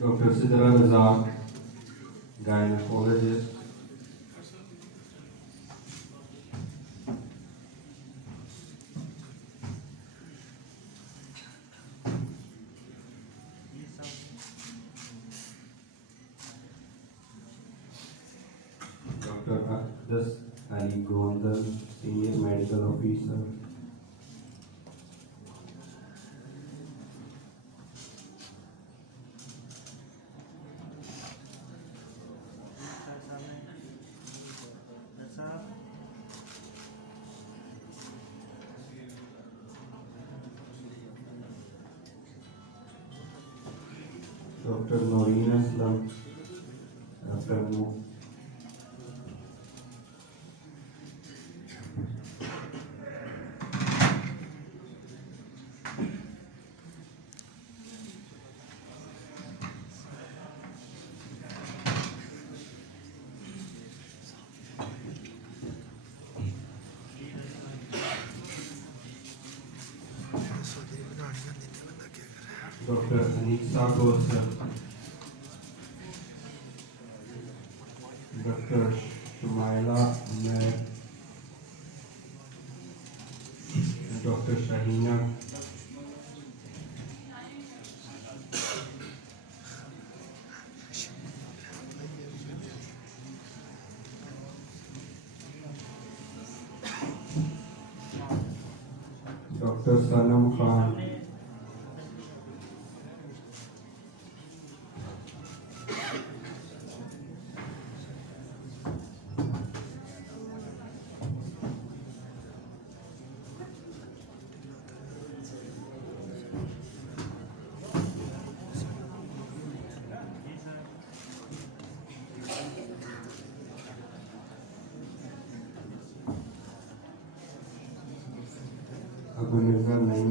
Dr. Sidra Razak, gynecologist. Dr. Akdas Ali Gondal, senior medical officer. Dr. Noreen Aslam, FMO. Dr. Anisa Gosar, Dr. Shumaila Mer, Dr. Shahina, Dr. Sanam Khan, Abu Mirza Naeem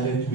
LHB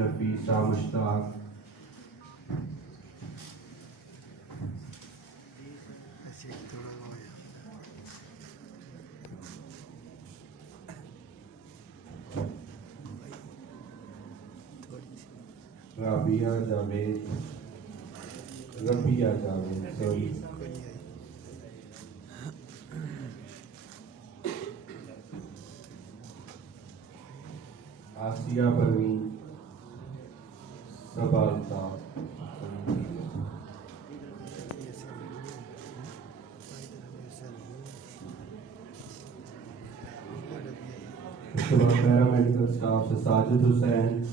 Nafeesa Mushtaq, Rabia Javed, Rubia Javed sorry, Asiya Parveen, Saba Altaf, اس کے بعد paramedical staff سے ساجد حسین،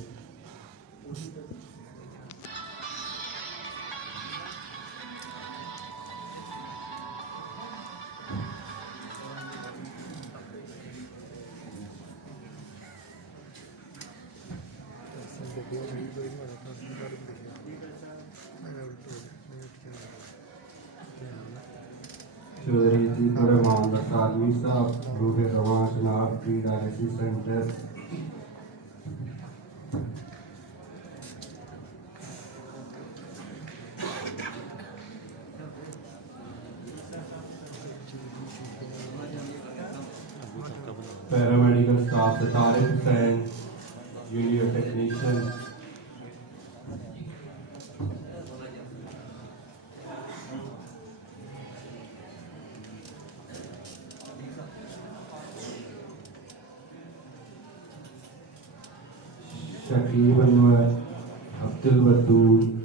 چودھری عتیق الرحمان رسالوی صاحب، روح رواں شناخت pre dialysis centre, paramedical staff سے Tariq Hussain, junior technician, Shakeeb Anwar, Abdul Wadood,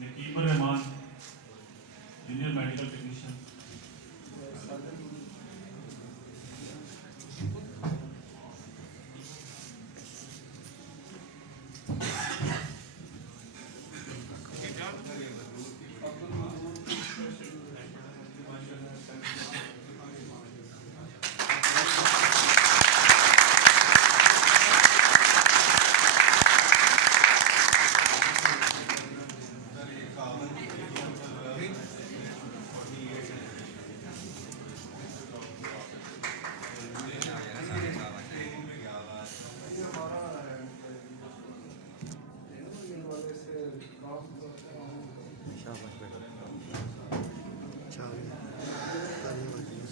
Naqeeb Rahman, junior medical technician,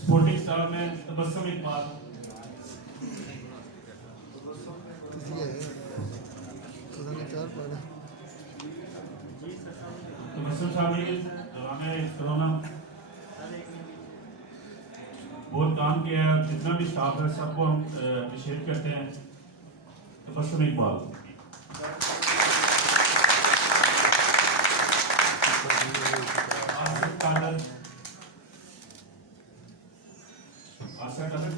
supporting staff میں تبسم اقبال، تبسم صاحب نے دوران کرونا بہت کام کیا ہے، جتنا بھی اسٹاف ہے سب کو ہم اپریشیٹ کرتے ہیں. تبسم اقبال. آصف قادر، آصف قادر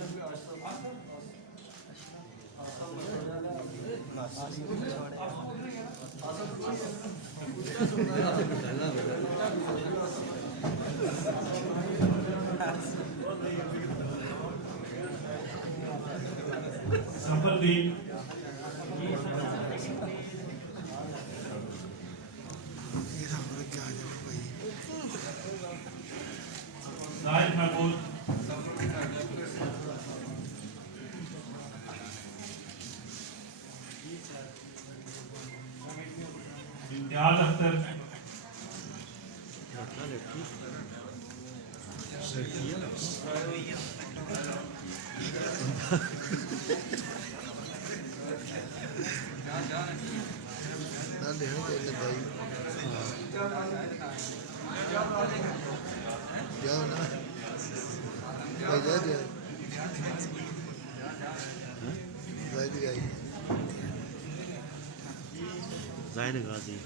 سفردین، زاہد محمود، امتیاز اختر، زاہد غازی،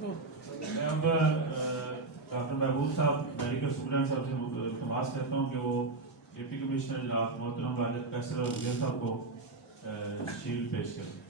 میں اب ڈاکٹر محبوب صاحب میڈیکل اسٹوڈنٹ صاحب سے التماس کرتا ہوں کہ وہ ڈپٹی کمشنر جناب محترم راجد قیصر اور وزیر صاحب کو شیلڈ پیش کریں.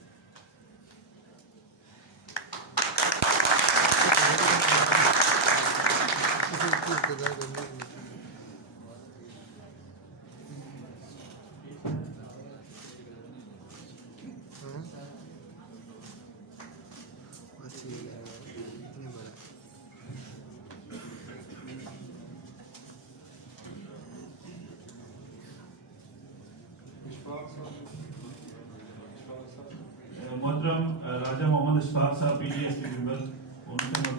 محترم راجہ محمد اشفاق صاحب پی ڈی ایس کے ممبر ان سے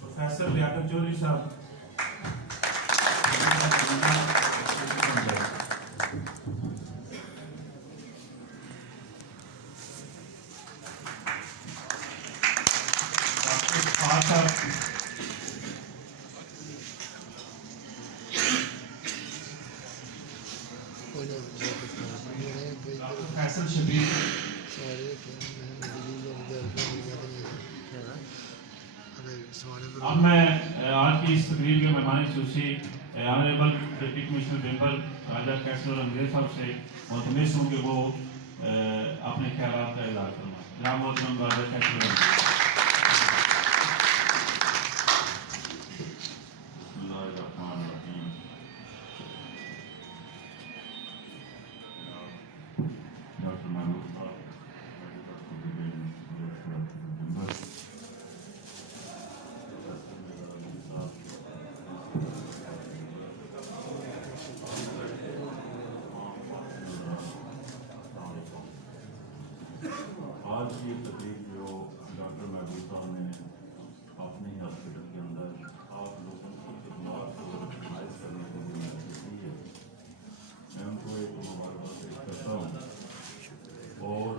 پروفیسر لیاقت چودھری صاحب فیصل شبیر. اب میں آج کی اس تقریب کے مہمان خصوصی آنریبل ڈپٹی کمشنر ممبر راجہ قیصر اور انگریز صاحب سے ملتمس ہوں کہ وہ اپنے خیالات کا اظہار کرنا. جناب محترم راجہ قیصر. آج کی تقریب جو ڈاکٹر محبوب صاحب نے اپنے ہاسپٹل کے اندر آپ لوگوں کی خدمات کو ریکگنائز کرنے کے لیے محنت کی ہے، میں ان کو ایک مبارکباد پیش کرتا ہوں. اور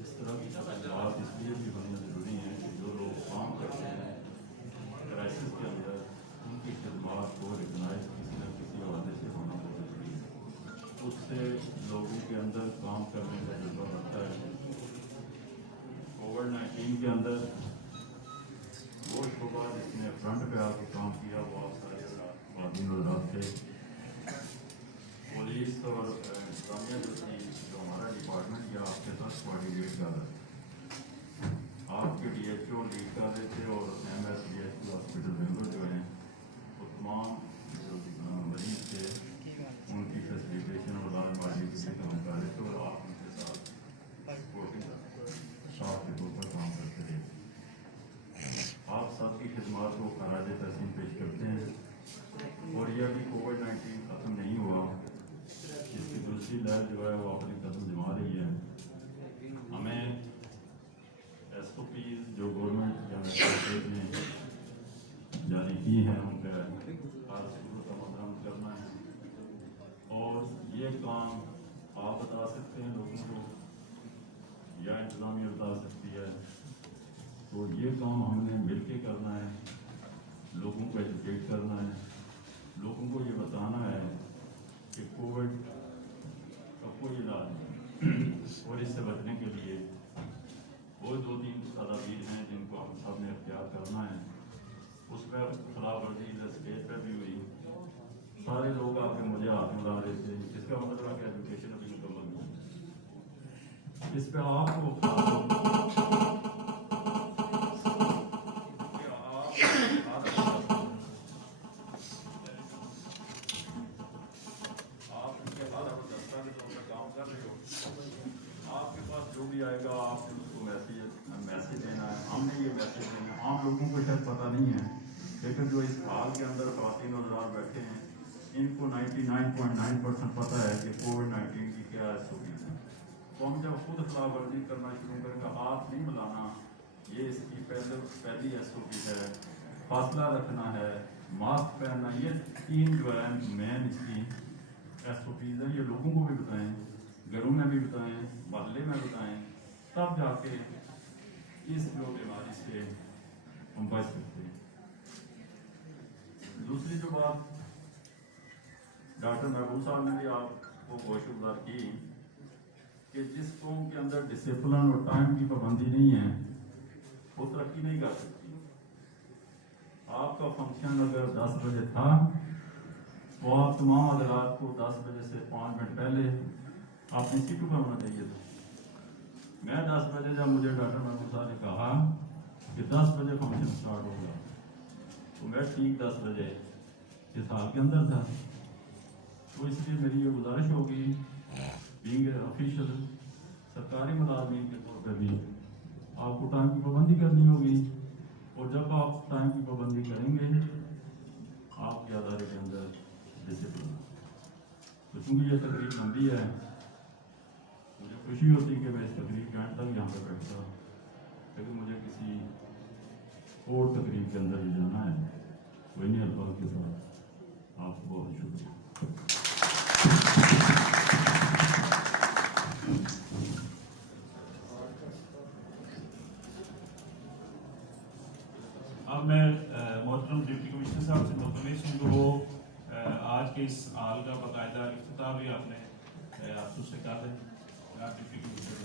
اس طرح کی خدمات اس لیے بھی ہونا ضروری ہیں کہ جو لوگ کام کرتے ہیں کرائسس کے اندر ان کی خدمات کو ریکگنائز کسی نہ کسی حوالے سے ہونا بہت ضروری ہے. اس سے لوگوں کے اندر کام کرنے کا جذبہ بڑھتا ہے. کووڈ-19 کے اندر وہ شعبہ جس نے فرنٹ پہ آ کے کام کیا وہ آپ سارے خواتین حضرات تھے. پولیس اور انتظامیہ جو تھی، جو ہمارا ڈپارٹمنٹ یا آپ کے ساتھ کوآرڈینیٹ کر رہے تھے. آپ کے ڈی ایچ او لیڈ کر رہے تھے اور M S D H O hospital Bangalore جو ہیں وہ تمام جو مریض تھے ان کی فیسیلیٹیشن اور علاج معالجے کے لیے کام کر رہے تھے اور آپ ان کے ساتھ سپورٹنگ اسٹاف کے طور پر کام کرتے رہے. آپ سب کی خدمات کو خراج تحسین پیش کرتے ہیں. اور یہ ابھی کووڈ-19 ختم نہیں ہوا، اس کی دوسری لہر جو ہے وہ اپنے قدم جما رہی ہے. ہمیں ایس او پیز جو گورنمنٹ یا اسٹیٹ نے جاری کی ہیں ان کا ہر صورت عمل کرنا ہے. اور یہ کام آپ بتا سکتے ہیں لوگوں کو یا انتظامیہ بتا سکتی ہے. تو یہ کام ہم نے مل کے کرنا ہے، لوگوں کو ایجوکیٹ کرنا ہے، لوگوں کو یہ بتانا ہے کہ کووڈ کا کوئی علاج نہیں اور اس سے بچنے کے لیے وہ 2-3 تدابیر ہیں جن کو ہم سب نے اختیار کرنا ہے. اس میں خلاف ورزی اسٹیج پہ بھی ہوئی، سارے لوگ آ کے مجھے ہاتھ ملا رہے تھے. اس کا مطلب ہے کہ ایجوکیشن ابھی مکمل نہیں. اس پہ آپ کو آپ کے پاس جو بھی آئے گا آپ نے اس کو میسیج دینا ہے. ہم نے یہ میسیج دینا ہے. عام لوگوں کو شاید پتہ نہیں ہے، لیکن جو اس حال کے اندر خواتین اور حضرات بیٹھے ہیں ان کو 99.9% پتہ ہے کہ کووڈ-19 کی کیا ایسوپیز ہے. تو ہم جب خود خلاف ورزی کرنا شروع کریں گے، ہاتھ نہیں ملانا، یہ اس کی پہلی ایسوپی ہے. فاصلہ رکھنا ہے، ماسک پہننا، یہ 3 جو ہے مین اس کی ایسوپیز ہیں. یہ لوگوں کو بھی بتائیں، گھروں میں بھی بتائیں، محلے میں بتائیں، تب جا کے اس جو بیماری سے ہم بچ سکتے ہیں. دوسری جو بات ڈاکٹر محبوب صاحب نے بھی آپ کو گوش گزار کی کہ جس قوم کے اندر ڈسپلن اور ٹائم کی پابندی نہیں ہے وہ ترقی نہیں کر سکتی. آپ کا فنکشن اگر 10 بجے تھا تو آپ تمام حضرات کو 10 بجے سے 5 منٹ پہلے اپنی سیٹوں پہ ہونا چاہیے تھا. میں 10 بجے جب مجھے ڈاکٹر محمود صاحب نے کہا کہ 10 بجے فنکشن سٹارٹ ہوگا تو میں ٹھیک 10 بجے اس سال کے اندر تھا. تو اس لیے میری یہ گزارش ہوگی بینگ آفیشیل سرکاری ملازمین کے طور پہ بھی آپ کو ٹائم کی پابندی کرنی ہوگی. اور جب آپ ٹائم کی پابندی کریں گے آپ کے ادارے کے اندر ڈسپلن. تو چونکہ یہ تقریب لمبی ہے مجھے خوشی ہوتی کہ میں اس تقریب کے اینڈ تک یہاں پہ بیٹھتا لیکن مجھے کسی اور تقریب کے اندر بھی جانا ہے. وہ انہیں الفاظ کے ساتھ آپ کو بہت شکریہ. اب میں محترم ڈپٹی کمشنر صاحب سے ملتمس ہوں کہ وہ آج کے اس حال کا باقاعدہ افتتاح بھی آپ نے آپ سے کہا ہے. آپ ڈپٹی کمشنر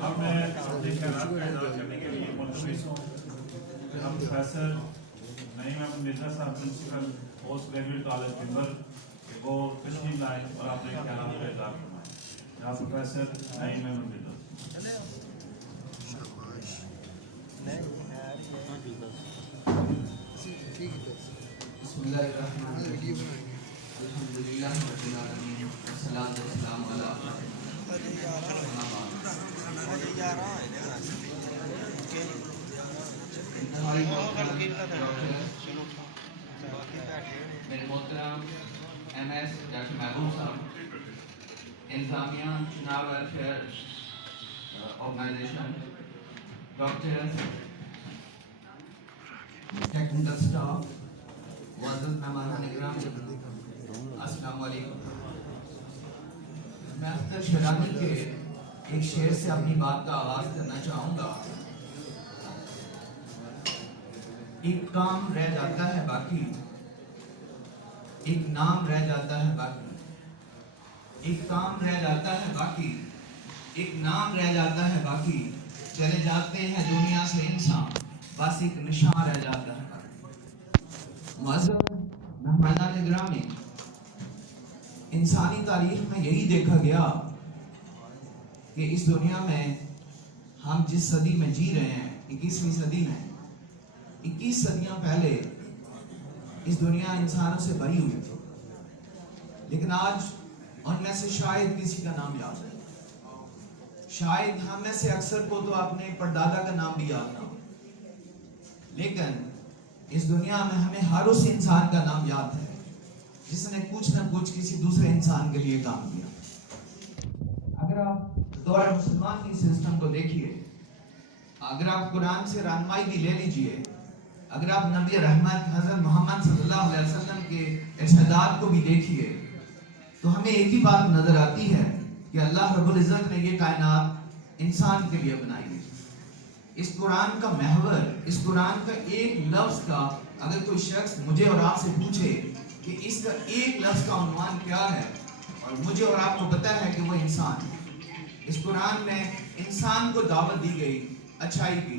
اب میں اپنے خیالات کا اظہار کرنے کے لیے ملتمس ہوں جناب پروفیسر نعیم احمد مرزا صاحب پرنسپل پوسٹ گریجویٹ کالج ممبر کہ وہ تشریف لائیں اور اپنے خیالات کا اظہار فرمائیں. جناب پروفیسر نعیم احمد مرزا. بسم اللہ الرحمن الرحیم. الحمدللہ رب العالمین والصلاۃ والسلام علی میرے محترم ایم ایس ڈاکٹر محبوب صاحب, انتظامیہ Chenab welfare organisation, doctors, technical staff, معزز مہمانان اکرام, السلام علیکم. میں اختر شیرانی کے ایک شعر سے اپنی بات کا آغاز کرنا چاہوں گا. ایک کام رہ جاتا ہے باقی, ایک نام رہ جاتا ہے باقی, ایک کام رہ جاتا ہے باقی, ایک نام رہ جاتا ہے باقی, چلے جاتے ہیں دنیا سے انسان, بس ایک نشان رہ جاتا ہے باقی. معزز مہمانان گرامی, انسانی تاریخ میں یہی دیکھا گیا کہ اس دنیا میں ہم جس صدی میں جی رہے ہیں, 21ویں صدی میں, 21 صدیاں پہلے اس دنیا انسانوں سے بھری ہوئی تھی, لیکن آج ان میں سے شاید کسی کا نام یاد ہے, شاید ہم میں سے اکثر کو تو اپنے پردادا کا نام بھی یاد نہ ہو, لیکن اس دنیا میں ہمیں ہر اس انسان کا نام یاد ہے جس نے کچھ نہ کچھ کسی دوسرے انسان کے لیے کام کیا. اگر آپ دور مسلمان کی سسٹم کو دیکھیے, اگر آپ قرآن سے رہنمائی بھی لے لیجئے, اگر آپ نبی رحمت حضرت محمد صلی اللہ علیہ وسلم کے ارشادات کو بھی دیکھیے, تو ہمیں ایک ہی بات نظر آتی ہے کہ اللہ رب العزت نے یہ کائنات انسان کے لیے بنائی ہے. اس قرآن کا محور, اس قرآن کا ایک لفظ کا اگر کوئی شخص مجھے اور آپ سے پوچھے کہ اس کا ایک لفظ کا عنوان کیا ہے, اور مجھے اور آپ کو پتا ہے کہ وہ انسان ہے. اس قرآن میں انسان کو دعوت دی گئی اچھائی کی,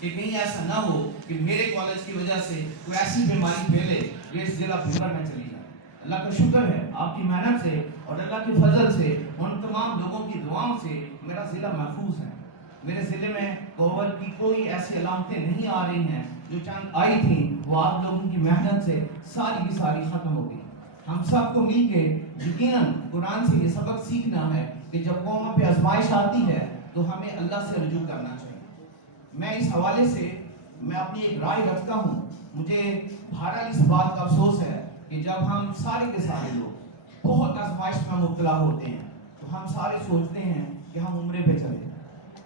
کہ کہیں ایسا نہ ہو کہ میرے کالج کی وجہ سے کوئی ایسی بیماری پھیلے جو اس ضلع بھنگر میں چلی جائے۔ اللہ کا شکر ہے آپ کی محنت سے اور اللہ کے فضل سے ان تمام لوگوں کی دعاؤں سے میرا ضلع محفوظ ہے۔ میرے ضلع میں کووڈ کی کوئی ایسی علامتیں نہیں آ رہی ہیں، جو چند آئی تھیں وہ آپ لوگوں کی محنت سے ساری کی ساری ختم ہو گئی۔ ہم سب کو مل کے یقیناً قرآن سے یہ سبق سیکھنا ہے کہ جب قوموں پہ آزمائش آتی ہے تو ہمیں اللہ سے رجوع کرنا چاہیے۔ میں اس حوالے سے میں اپنی ایک رائے رکھتا ہوں۔ مجھے بہرحال اس بات کا افسوس ہے کہ جب ہم سارے کے سارے لوگ بہت آزمائش میں مبتلا ہوتے ہیں تو ہم سارے سوچتے ہیں کہ ہم عمرے پہ چلے جائیں۔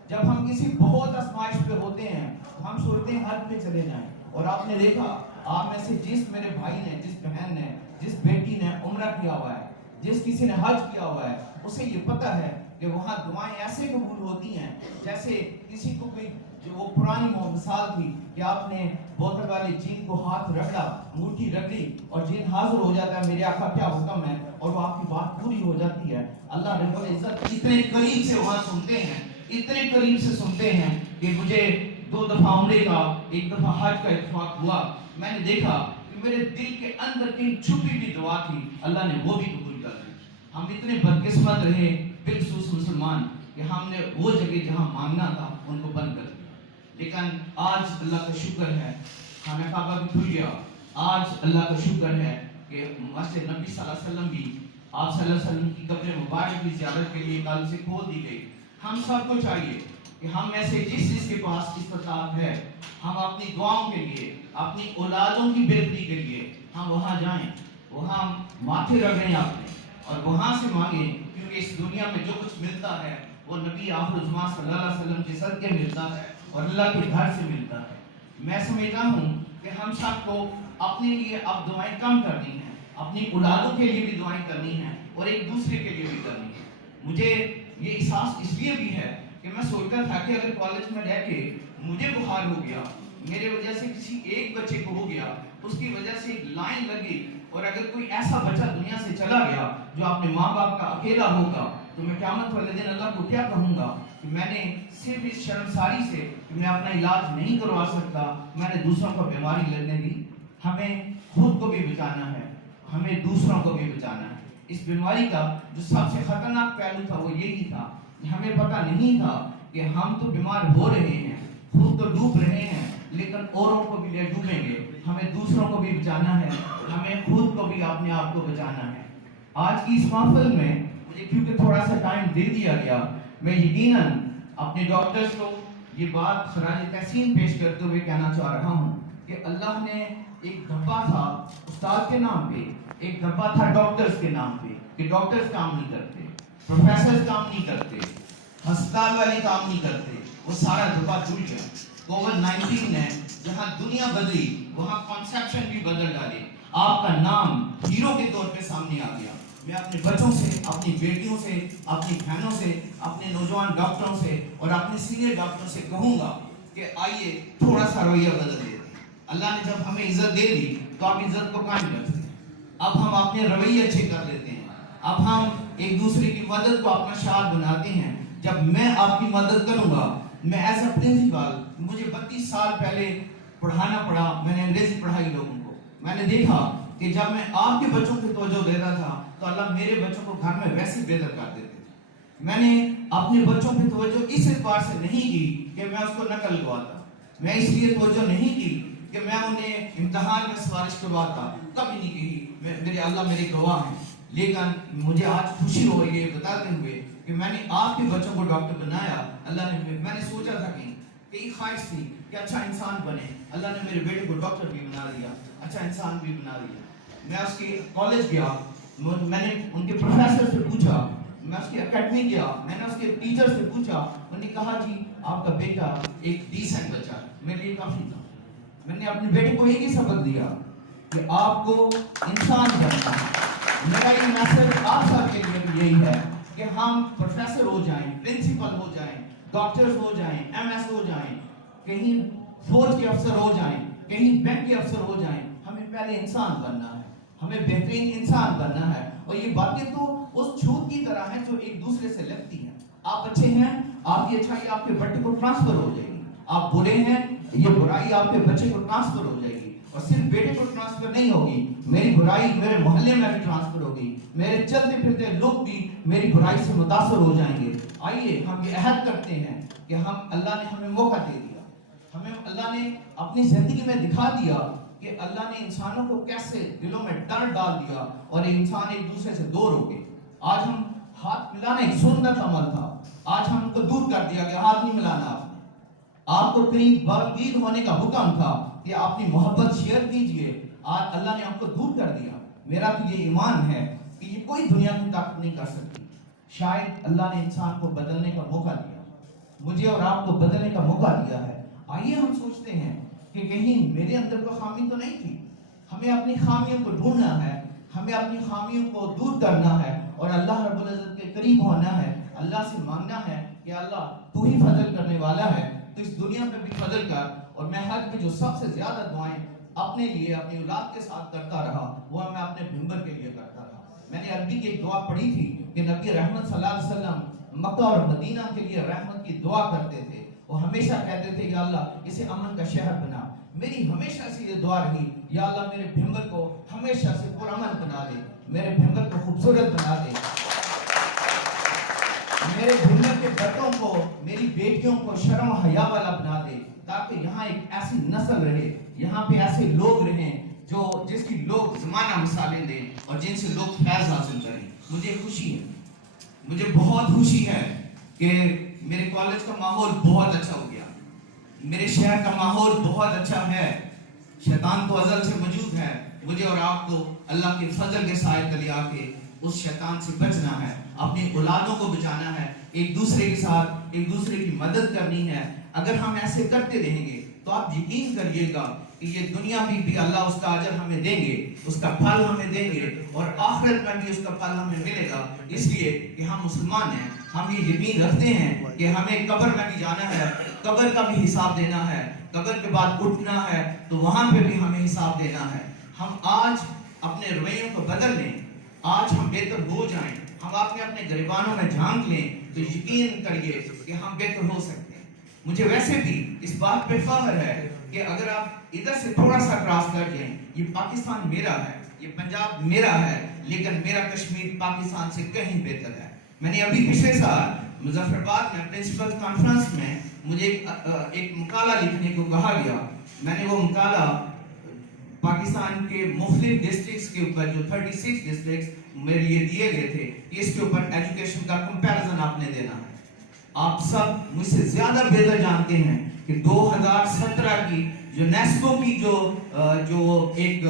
جب ہم کسی بہت آزمائش پہ ہوتے ہیں تو ہم سوچتے ہیں حج پہ چلے جائیں۔ اور آپ نے دیکھا آپ میں سے جس میرے بھائی نے، جس بہن نے، جس بیٹی نے عمرہ کیا ہوا ہے، جس کسی نے حج کیا ہوا ہے، اسے یہ پتہ ہے کہ وہاں دعائیں ایسے قبول ہوتی ہیں جیسے کسی کو کوئی جو وہ پرانی مثال تھی کہ آپ نے بوتل والے جین کو ہاتھ رگڑا، انگوٹھی رگڑی اور جین حاضر ہو جاتا ہے، میرے آقا کیا حکم ہے، اور وہ آپ کی بات پوری ہو جاتی ہے۔ اللہ رب العزت اتنے قریب سے وہاں سنتے ہیں، اتنے قریب سے سنتے ہیں کہ مجھے 2 دفعہ عمرے کا 1 دفعہ حج کا اتفاق ہوا۔ میں نے دیکھا کہ میرے دل کے اندر کہیں چھپی بھی دعا تھی، اللہ نے وہ بھی قبول کر لی۔ ہم اتنے بدقسمت رہے بالخصوص مسلمان کہ ہم نے وہ جگہ جہاں مانگنا تھا ان کو بند کر دیا۔ لیکن آج اللہ کا شکر ہے خانہ کعبہ بھی کھل گیا۔ آج اللہ کا شکر ہے کہ مسجد نبی صلی اللہ علیہ وسلم بھی، آپ صلی اللہ علیہ وسلم کی قبر مبارک کی زیارت کے لیے کل سے کھول دی گئی۔ ہم سب کو چاہیے کہ ہم میں سے جس کے پاس استطاعت ہے، ہم اپنی دعاؤں کے لیے، اپنی اولادوں کی بہتری کے لیے ہم وہاں جائیں، وہاں ماتھے رگڑیں اپنے اور وہاں سے مانگیں، کیونکہ اس دنیا میں جو کچھ ملتا ہے وہ نبی آخر الزمان صلی اللہ علیہ وسلم کے صدقے ملتا ہے اور اللہ کے گھر سے ملتا ہے۔ میں سمجھتا ہوں کہ ہم سب کو اپنے لیے اب دعائیں کم کرنی ہیں، اپنی اولادوں کے لیے بھی دعائیں کرنی ہیں اور ایک دوسرے کے لیے بھی کرنی ہے۔ مجھے یہ احساس اس لیے بھی ہے کہ میں سوچتا تھا کہ اگر کالج میں رہ کے مجھے بخار ہو گیا، میرے وجہ سے کسی ایک بچے کو ہو گیا، اس کی وجہ سے ایک لائن لگی، اور اگر کوئی ایسا بچہ دنیا سے چلا گیا جو اپنے ماں باپ کا اکیلا ہوگا، تو میں قیامت والے دن اللہ کو کیا کہوں گا کہ میں نے صرف اس شرمساری سے کہ میں اپنا علاج نہیں کروا سکتا، میں نے دوسروں کو بیماری لگنے دی۔ ہمیں خود کو بھی بچانا ہے، ہمیں دوسروں کو بھی بچانا ہے۔ اس بیماری کا جو سب سے خطرناک پہلو تھا وہ یہی تھا کہ ہمیں پتہ نہیں تھا کہ ہم تو بیمار ہو رہے ہیں، خود تو ڈوب رہے ہیں، لیکن اوروں کو بھی لے ڈوبیں گے۔ ہمیں دوسروں کو بھی بچانا ہے، ہمیں خود کو بھی اپنے آپ کو بچانا ہے۔ آج کی اس محفل میں مجھے کیونکہ تھوڑا سا ٹائم دے دیا گیا، میں یقیناً اپنے ڈاکٹرز کو یہ بات خراج تحسین پیش کرتے ہوئے کہنا چاہ رہا ہوں کہ اللہ نے ایک دھبا تھا استاد کے نام پہ، ایک دھبا تھا ڈاکٹرز کے نام پہ کہ ڈاکٹرز کام نہیں کرتے، پروفیسرز کام نہیں کرتے، ہسپتال والے کام نہیں کرتے، وہ سارا دھبا ٹوٹ گیا۔ کووڈ-19 نے جہاں دنیا بدلی وہاں کنسپشن بھی بدل ڈالے۔ آپ کا نام ہیرو کے طور پہ سامنے آ گیا۔ میں اپنے بچوں سے، اپنی بیٹیوں سے، اپنی بہنوں سے، اپنے نوجوان ڈاکٹروں سے اور اپنے سینئر ڈاکٹروں سے کہوں گا کہ آئیے تھوڑا سا رویہ بدل دیتے ہیں۔ اللہ نے جب ہمیں عزت دے دی تو آپ عزت کو قائم رکھتے ہیں۔ اب ہم اپنے رویے اچھے کر لیتے ہیں، اب ہم ایک دوسرے کی مدد کو اپنا شعار بناتے ہیں۔ جب میں آپ کی مدد کروں گا، میں ایز اے پرنسپل، مجھے 32 سال پہلے پڑھانا پڑا، میں نے انگریزی پڑھائی لوگوں کو، میں نے دیکھا کہ جب میں آپ کے بچوں کو توجہ دیتا تھا تو اللہ میرے بچوں کو گھر میں ویسے بہتر کر دیتے تھے۔ میں نے اپنے بچوں پہ توجہ اس اعتبار سے نہیں کی کہ میں اس کو نقل کرواتا، میں اس لیے توجہ نہیں کی کہ میں انہیں امتحان میں سفارش کرواتا، کبھی نہیں کہی، میرے اللہ میرے گواہ ہیں۔ لیکن مجھے آج خوشی ہو رہی ہے بتاتے ہوئے کہ میں نے آپ کے بچوں کو ڈاکٹر بنایا۔ اللہ نے، میں نے سوچا تھا کہ ایک خواہش تھی کہ اچھا انسان بنے، اللہ نے میرے بیٹے کو ڈاکٹر بھی بنا دیا، اچھا انسان بھی بنا دیا۔ میں اس کے کالج گیا، میں نے ان کے پروفیسر سے پوچھا، میں اس کی اکیڈمی گیا، میں نے اس کے ٹیچر سے پوچھا، انہوں نے کہا جی آپ کا بیٹا ایک ڈیسنٹ بچہ ہے۔ میرے لیے کافی تھا۔ میں نے اپنے بیٹے کو ایک ہی سبق دیا کہ آپ کو انسان بننا ہے۔ میرا یہ میسج آپ سب کے لیے بھی یہی ہے کہ ہم پروفیسر ہو جائیں، پرنسپل ہو جائیں، ڈاکٹرز ہو جائیں، ایم ایس ہو جائیں، کہیں فوج کے افسر ہو جائیں، کہیں بینک کے افسر ہو جائیں، ہمیں پہلے انسان بننا ہے، ہمیں بہترین انسان بننا ہے۔ اور یہ باتیں تو اس چھوٹ کی طرح ہیں جو ایک دوسرے سے لگتی ہیں۔ آپ اچھے ہیں، آپ کی اچھائی آپ کے بٹے کو ٹرانسفر ہو جائے گی، آپ برے ہیں، یہ برائی آپ کے بچے کو ٹرانسفر ہو جائے گی، اور صرف بیٹے کو ٹرانسفر نہیں ہوگی، میری برائی میرے محلے میں بھی ٹرانسفر ہوگی، میرے چلتے پھرتے لوگ بھی میری برائی سے متاثر ہو جائیں گے۔ آئیے ہم یہ عہد کرتے ہیں کہ اللہ نے ہمیں موقع دے دیا، ہمیں اللہ نے اپنی زندگی میں دکھا دیا کہ اللہ نے انسانوں کو کیسے دلوں میں ڈر ڈال دیا اور انسان ایک دوسرے سے دور ہو گئے۔ آج ہم ہاتھ ملانا ایک سنت عمل تھا، آج ہم کو دور کر دیا کہ ہاتھ نہیں ملانا آپ نے۔ آپ کو قریب باقید ہونے کا حکم تھا کہ آپ اپنی محبت شیئر کیجئے، آج اللہ نے آپ کو دور کر دیا۔ میرا تو یہ ایمان ہے کہ یہ کوئی دنیا کی طاقت نہیں کر سکتی۔ شاید اللہ نے انسان کو بدلنے کا موقع دیا، مجھے اور آپ کو بدلنے کا موقع دیا ہے۔ آئیے ہم سوچتے ہیں کہ کہیں میرے اندر کوئی خامی تو نہیں تھی۔ ہمیں اپنی خامیوں کو ڈھونڈنا ہے، ہمیں اپنی خامیوں کو دور کرنا ہے اور اللہ رب العزت کے قریب ہونا ہے، اللہ سے مانگنا ہے کہ اللہ تو ہی فضل کرنے والا ہے، تو اس دنیا میں بھی فضل کر۔ اور میں حج میں جو سب سے زیادہ دعائیں اپنے لیے اپنی اولاد کے ساتھ کرتا رہا وہ میں اپنے بھمبر کے لیے کرتا رہا۔ میں نے عربی کی ایک دعا پڑھی تھی کہ نبی رحمت صلی اللہ علیہ وسلم مکہ اور مدینہ کے لیے رحمت کی دعا کرتے تھے، وہ ہمیشہ کہتے تھے کہ اللہ اسے امن کا شہر بنا۔ میری ہمیشہ سے یہ دعا رہی، یا اللہ میرے بھمبر کو ہمیشہ سے پرامن بنا دے، میرے بھمبر کو خوبصورت بنا دے، میرے بھمبر کے بچوں کو، میری بیٹیوں کو شرم و حیا والا بنا دے، تاکہ یہاں ایک ایسی نسل رہے، یہاں پہ ایسے لوگ رہیں جو جس کی لوگ زمانہ مثالیں دیں اور جن سے لوگ فیض حاصل کریں۔ مجھے خوشی ہے، مجھے بہت خوشی ہے کہ میرے کالج کا ماحول بہت اچھا ہو گیا، میرے شہر کا ماحول بہت اچھا ہے۔ شیطان تو ازل سے موجود ہے، مجھے اور آپ کو اللہ کے فضل کے سائے تلے آ کے اس شیطان سے بچنا ہے، اپنی اولادوں کو بچانا ہے، ایک دوسرے کے ساتھ ایک دوسرے کی مدد کرنی ہے۔ اگر ہم ایسے کرتے رہیں گے تو آپ یقین کریے گا کہ یہ دنیا میں بھی اللہ اس کا اجر ہمیں دیں گے، اس کا پھل ہمیں دیں گے، اور آخرت میں بھی اس کا پھل ہمیں ملے گا، اس لیے کہ ہم مسلمان ہیں۔ ہم یہ یقین رکھتے ہیں کہ ہمیں قبر میں بھی جانا ہے، قبر کا بھی حساب دینا ہے، قبر کے بعد اٹھنا ہے تو وہاں پہ بھی ہمیں حساب دینا ہے۔ ہم آج اپنے رویوں کو بدل لیں، آج ہم بہتر ہو جائیں، ہم اپنے گریبانوں میں جھانک لیں تو یقین کریے کہ ہم بہتر ہو سکتے ہیں۔ مجھے ویسے بھی اس بات پہ فخر ہے کہ اگر آپ ادھر سے تھوڑا سا کراس کر لیں، یہ پاکستان میرا ہے، یہ پنجاب میرا ہے، لیکن میرا کشمیر پاکستان سے کہیں بہتر ہے۔ میں نے ابھی پچھلے سال مظفر آباد میں پرنسپل کانفرنس میں مجھے ایک مقالہ لکھنے کو کہا گیا۔ میں نے وہ مقالہ پاکستان کے مختلف ڈسٹرکٹس کے اوپر، جو 36 ڈسٹرکٹس میرے لیے دیے گئے تھے، اس کے اوپر ایجوکیشن کا کمپیریزن آپ نے دینا ہے۔ آپ سب مجھ سے زیادہ بہتر جانتے ہیں کہ 2017 کی یونیسکو کی جو ایک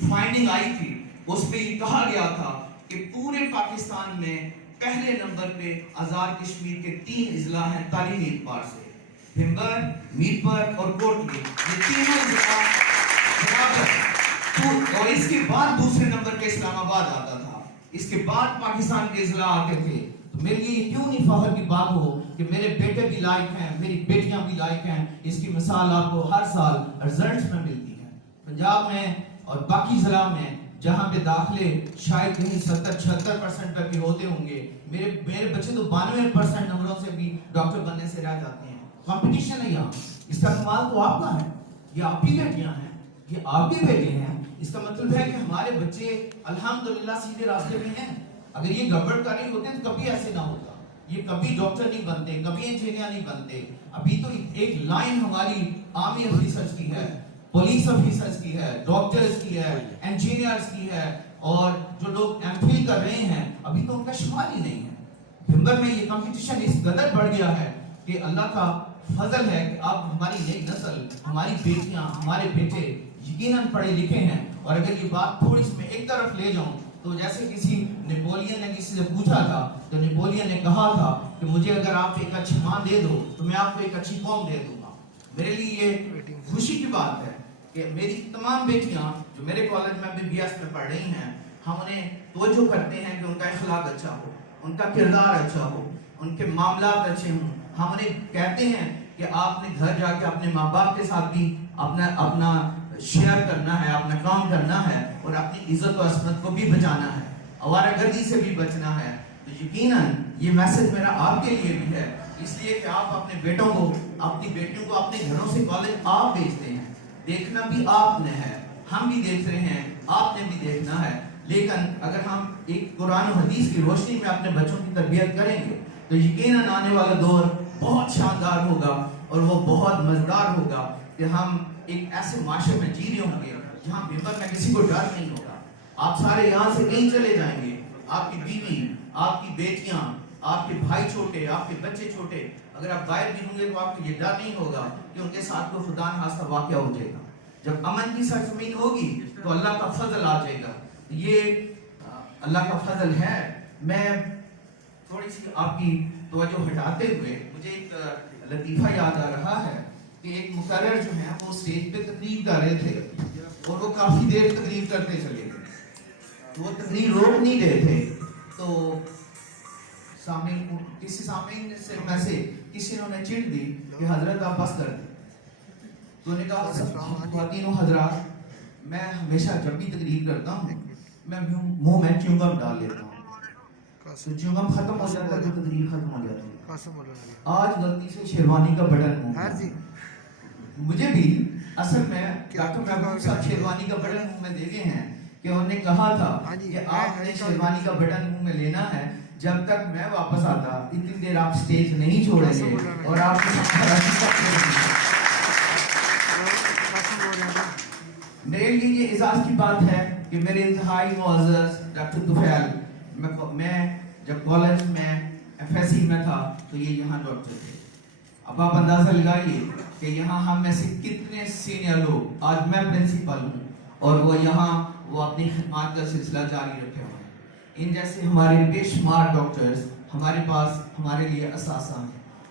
فائنڈنگ آئی تھی، اس میں یہ کہا گیا تھا کہ پورے پاکستان میں پہلے نمبر پہ آزاد کشمیر کے 3 اضلاع ہیں تعلیمی اعتبار سے، بھمبر، میرپور اور کوٹلی، یہ تینوں اضلاع برابر، اور اس کے بعد دوسرے نمبر پہ اسلام آباد آتا تھا، اس کے بعد پاکستان کے اضلاع آتے تھے۔ تو میرے لیے یہ کیوں نہیں فخر کی بات ہو کہ میرے بیٹے بھی لائق ہیں، میری بیٹیاں بھی لائق ہیں۔ اس کی مثال آپ کو ہر سال رزلٹس میں ملتی ہے، پنجاب میں اور باقی ضلع میں جہاں پہ داخلے شاید کہیں 70-76% پر بھی ہوتے ہوں گے، میرے بچے تو 92% نمبروں سے بھی ڈاکٹر بننے سے رہ جاتے ہیں۔ کمپٹیشن ہے یہاں، اس کا کمال تو آپ کا ہے، یہ آپ کی بیٹیاں ہیں، یہ آپ کے بیٹے ہیں۔ اس کا مطلب ہے کہ ہمارے بچے الحمدللہ سیدھے راستے میں ہیں۔ اگر یہ گورنمنٹ کا نہیں ہوتے تو کبھی ایسے نہ ہوتا، یہ کبھی ڈاکٹر نہیں بنتے، کبھی انجینئر نہیں بنتے۔ ابھی تو ایک لائن ہماری آرمی آفیسرز کی ہے، پولیس آفیسرز کی ہے، ڈاکٹرز کی ہے، انجینئرز کی ہے، اور جو لوگ ایم فل کر رہے ہیں ابھی تو ان کا شمار ہی نہیں ہے۔ بھمبر میں یہ کمپٹیشن اس قدر بڑھ گیا ہے کہ اللہ کا فضل ہے کہ اب ہماری نئی نسل، ہماری بیٹیاں، ہمارے بیٹے یقیناً پڑھے لکھے ہیں۔ اور اگر یہ بات تھوڑی سی میں ایک طرف لے جاؤں تو جیسے کسی نیپولین نے کسی سے پوچھا تھا تو نیپولین نے کہا تھا کہ مجھے اگر آپ ایک اچھی ماں دے دو تو میں آپ کو ایک اچھی قوم دے دوں گا۔ میرے لیے یہ خوشی کی بات ہے کہ میری تمام بیٹیاں جو میرے کالج میں BBS میں پڑھ رہی ہیں، ہم انہیں توجہ کرتے ہیں کہ ان کا اخلاق اچھا ہو، ان کا کردار اچھا ہو، ان کے معاملات اچھے ہوں۔ ہم انہیں کہتے ہیں کہ آپ نے گھر جا کے اپنے ماں باپ کے ساتھ بھی اپنا شیئر کرنا ہے، اپنا کام کرنا ہے، اور اپنی عزت و عصمت کو بھی بچانا ہے، آوارہ گردی سے بھی بچنا ہے۔ تو یقیناً یہ میسج میرا آپ کے لیے بھی ہے، اس لیے کہ آپ اپنے بیٹوں کو اپنی بیٹیوں کو اپنے گھروں سے کالج آپ بھیجتے ہیں، دیکھنا بھی آپ نے ہے، ہم بھی دیکھ رہے ہیں، آپ نے بھی دیکھنا ہے، لیکن اگر ہم ایک قرآن و حدیث کی روشنی میں اپنے بچوں کی تربیت کریں گے تو یقیناً آنے والا دور بہت شاندار ہوگا اور وہ بہت مزیدار ہوگا کہ ہم ایک ایسے معاشرے میں جی رہے ہوں گے جہاں ممبر میں کسی کو ڈر نہیں ہوگا. آپ سارے یہاں سے کہیں چلے جائیں گے، آپ کی بیوی، آپ کی بیٹیاں، آپ کے بھائی چھوٹے، آپ کے بچے چھوٹے، اگر آپ غائب بھی ہوں گے تو آپ کو یہ ڈر نہیں ہوگا کہ ان کے ساتھ کوئی خدا نخواستہ واقعہ ہو جائے گا. جب امن کی سرزمین ہوگی تو اللہ کا فضل آ جائے گا. یہ اللہ کا فضل ہے. میں تھوڑی سی آپ کی توجہ ہٹاتے ہوئے مجھے ایک لطیفہ یاد آ رہا ہے کہ ایک مقرر جو ہے وہ اسٹیج پہ تقریر کر رہے تھے اور وہ کافی دیر تقریر کرتے چلے گئے. وہ تقریر روک نہیں رہے تھے تو کسی سامعین سے میں سے کسی نے چڑ دی کہ حضرت آپ بس کر دیں. تو نے کہا خواتین و حضرات، میں ہمیشہ جب بھی تقریر کرتا ہوں میں منہ میں چیونگم ڈال لیتا ہوں، تو چیونگم ختم ہو جاتا ہے تو تقریر ختم ہو جاتی ہے. آج غلطی سے شیروانی کا بٹن منہ، مجھے بھی اصل میں ڈاکٹر محبوب صاحب شیروانی کا بٹن منہ میں دے گئے ہیں کہ انہوں نے کہا تھا کہ آپ نے شیروانی کا بٹن منہ میں لینا ہے، جب تک میں واپس آتا اتنی دیر آپ سٹیج نہیں چھوڑیں گے اور آپ میرے لیے یہ اعزاز کی بات ہے کہ میرے انتہائی معزز ڈاکٹر طفیل، میں جب کالج میں ایف ایس سی میں تھا تو یہ یہاں ڈاکٹر تھے. اب آپ اندازہ لگائیے کہ یہاں ہم میں سے کتنے سینئر لوگ، آج میں پرنسپل ہوں اور وہ یہاں وہ اپنی خدمات کا سلسلہ جاری رکھے ہوئے ہیں. ان جیسے ہمارے بے شمار ڈاکٹرز ہمارے پاس ہمارے لیے اساسہ ہیں.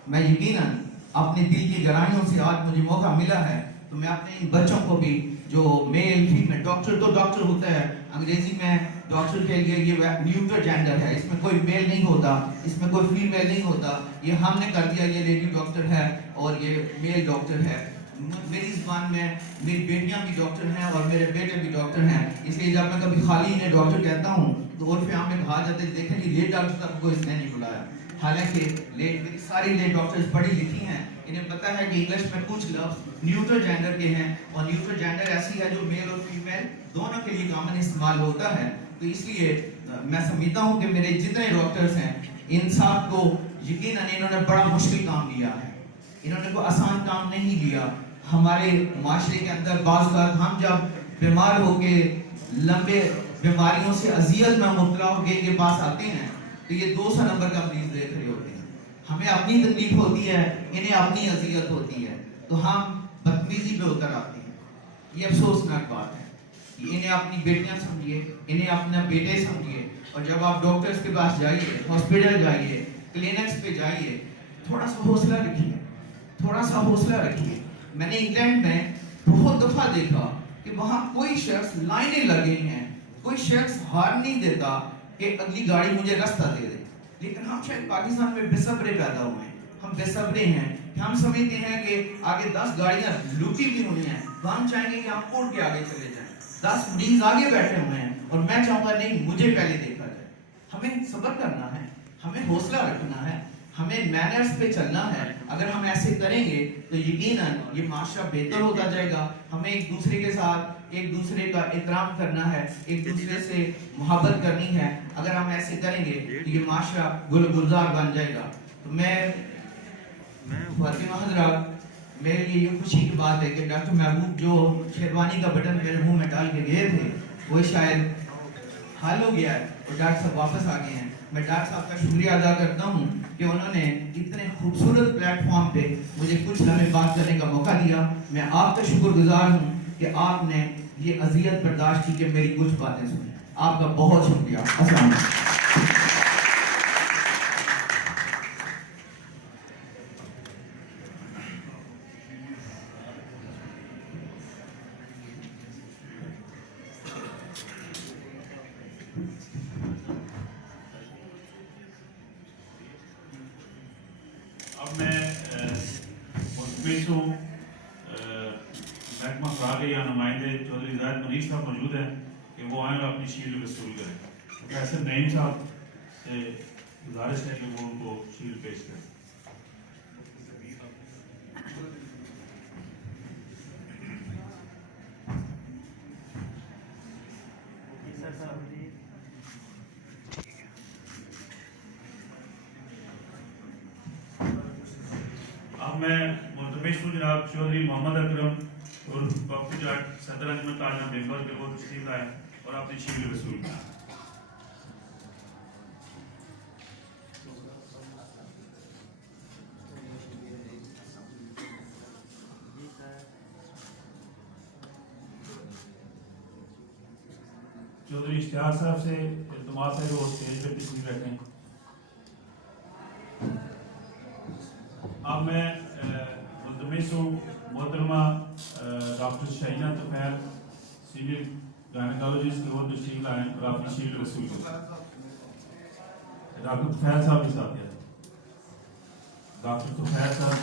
میں یقیناً اپنے دل کی گہرائیوں سے آج مجھے موقع ملا ہے تو میں اپنے ان بچوں کو بھی جو میل فیمیل، ڈاکٹر تو ڈاکٹر ہوتا ہے، انگریزی میں ڈاکٹر کے لیے یہ نیوٹر جینڈر ہے، اس میں کوئی میل نہیں ہوتا، اس میں کوئی فیمیل نہیں ہوتا، یہ ہم نے کر دیا یہ لیڈی ڈاکٹر ہے اور یہ میل ڈاکٹر ہے. میری زبان میں میری بیٹیاں بھی ڈاکٹر ہیں اور میرے بیٹے بھی ڈاکٹر ہیں، اس لیے جب میں کبھی خالی انہیں ڈاکٹر کہتا ہوں تو عرف عام میں کہا جاتا ہے دیکھیں جی لیڈ ڈاکٹر تک کو اس نے نہیں بلایا. حالانکہ میری ساری لیڈ ڈاکٹرز پڑھی لکھی ہیں، انہیں پتہ ہے کہ انگلش میں کچھ لفظ نیوٹر جینڈر کے ہیں اور نیوٹر جینڈر ایسی ہے جو میل اور فیمیل دونوں کے لیے کامن استعمال ہوتا ہے. تو اس لیے میں سمجھتا ہوں کہ میرے جتنے ڈاکٹرز ہیں ان سب کو یقیناً انہوں نے بڑا مشکل کام لیا ہے، انہوں نے کوئی آسان کام نہیں لیا. ہمارے معاشرے کے اندر بعض اوقات ہم جب بیمار ہو کے لمبے بیماریوں سے اذیت میں مبتلا ہو کے ان کے پاس آتے ہیں تو یہ 200 نمبر کا مریض دیکھ رہے ہوتے ہیں. ہمیں اپنی تکلیف ہوتی ہے، انہیں اپنی اذیت ہوتی ہے، تو ہم بدتمیزی پہ اتر آتے ہیں. یہ افسوسناک بات ہے. انہیں اپنی بیٹیاں سمجھیے، انہیں اپنے بیٹے سمجھیے، اور جب آپ ڈاکٹرز کے پاس جائیے، ہاسپٹل جائیے، کلینکس پہ جائیے، تھوڑا سا حوصلہ رکھیے، تھوڑا سا حوصلہ رکھیے. میں نے انگلینڈ میں بہت دفعہ دیکھا کہ وہاں کوئی شخص لائنیں لگے ہیں، کوئی شخص ہار نہیں دیتا کہ اگلی گاڑی مجھے رستہ دے دے. لیکن ہم شاید پاکستان میں بے صبرے پیدا ہوئے ہیں، ہم بے صبرے ہیں کہ ہم سمجھتے ہیں کہ آگے 10 گاڑیاں لوٹی بھی ہوئی ہیں تو ہم چاہیں گے کہ ہم اڑ کے آگے چلے جائیں. 10 مریض آگے بیٹھے ہوئے ہیں اور میں چاہوں گا نہیں مجھے پہلے دیکھا جائے. ہمیں صبر کرنا ہے، ہمیں حوصلہ رکھنا ہے، ہمیں مینرز پہ چلنا ہے. اگر ہم ایسے کریں گے تو یقیناً یہ معاشرہ بہتر ہوتا جائے گا. ہمیں ایک دوسرے کے ساتھ ایک دوسرے کا احترام کرنا ہے، ایک دوسرے سے محبت کرنی ہے. اگر ہم ایسے کریں گے تو یہ معاشرہ گل گلزار بن جائے گا. تو میں فاطمہ حضرات، میرے لیے یہ خوشی کی بات ہے کہ ڈاکٹر محبوب جو شیروانی کا بٹن میرے منہ میں ڈال کے گئے تھے وہ شاید حل ہو گیا ہے اور ڈاکٹر صاحب واپس آ گئے ہیں. میں ڈاکٹر صاحب کا شکریہ ادا کرتا ہوں کہ انہوں نے اتنے خوبصورت پلیٹ فارم پہ مجھے کچھ لمحے بات کرنے کا موقع دیا. میں آپ کا شکر گزار ہوں کہ آپ نے یہ اذیت برداشت کی کہ میری کچھ باتیں سنی. آپ کا بہت شکریہ. السلام علیکم. اب میں ملتمس ہوں محکمہ خلا کے یا نمائندے چودھری زاہد منیش صاحب موجود ہیں کہ وہ آئیں اور اپنی شیلڈ وصول کریں. پروفیسر نعیم صاحب سے گزارش ہے کہ وہ ان کو شیلڈ پیش کریں. اب میں ملتمس ہوں جناب چودھری محمد اکرم اور وقتی جاٹ صدر انجمن تعالیٰ ممبر کے وہ تشریف لائے اور اپنی شیل وصول کی. چودھری اشتہار صاحب سے التماس ہے کہ وہ اسٹیج پہ تشریف بیٹھیں. اب میں ملتمس ہوں محترمہ ڈاکٹر شہینہ طفیل سینئر گائنیکالوجسٹ کے وہ تشریف لائیں اور اپنی شیل وصول کریں. ڈاکٹر طفیل صاحب کے ساتھ ہیں. ڈاکٹر طفیل صاحب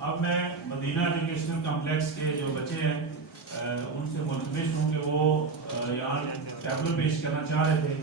اب میں مدینہ ایجوکیشنل کمپلیکس کے جو بچے ہیں ان سے ملتمس ہوں کہ وہ یہاں ٹیبلو پیش کرنا چاہ رہے تھے.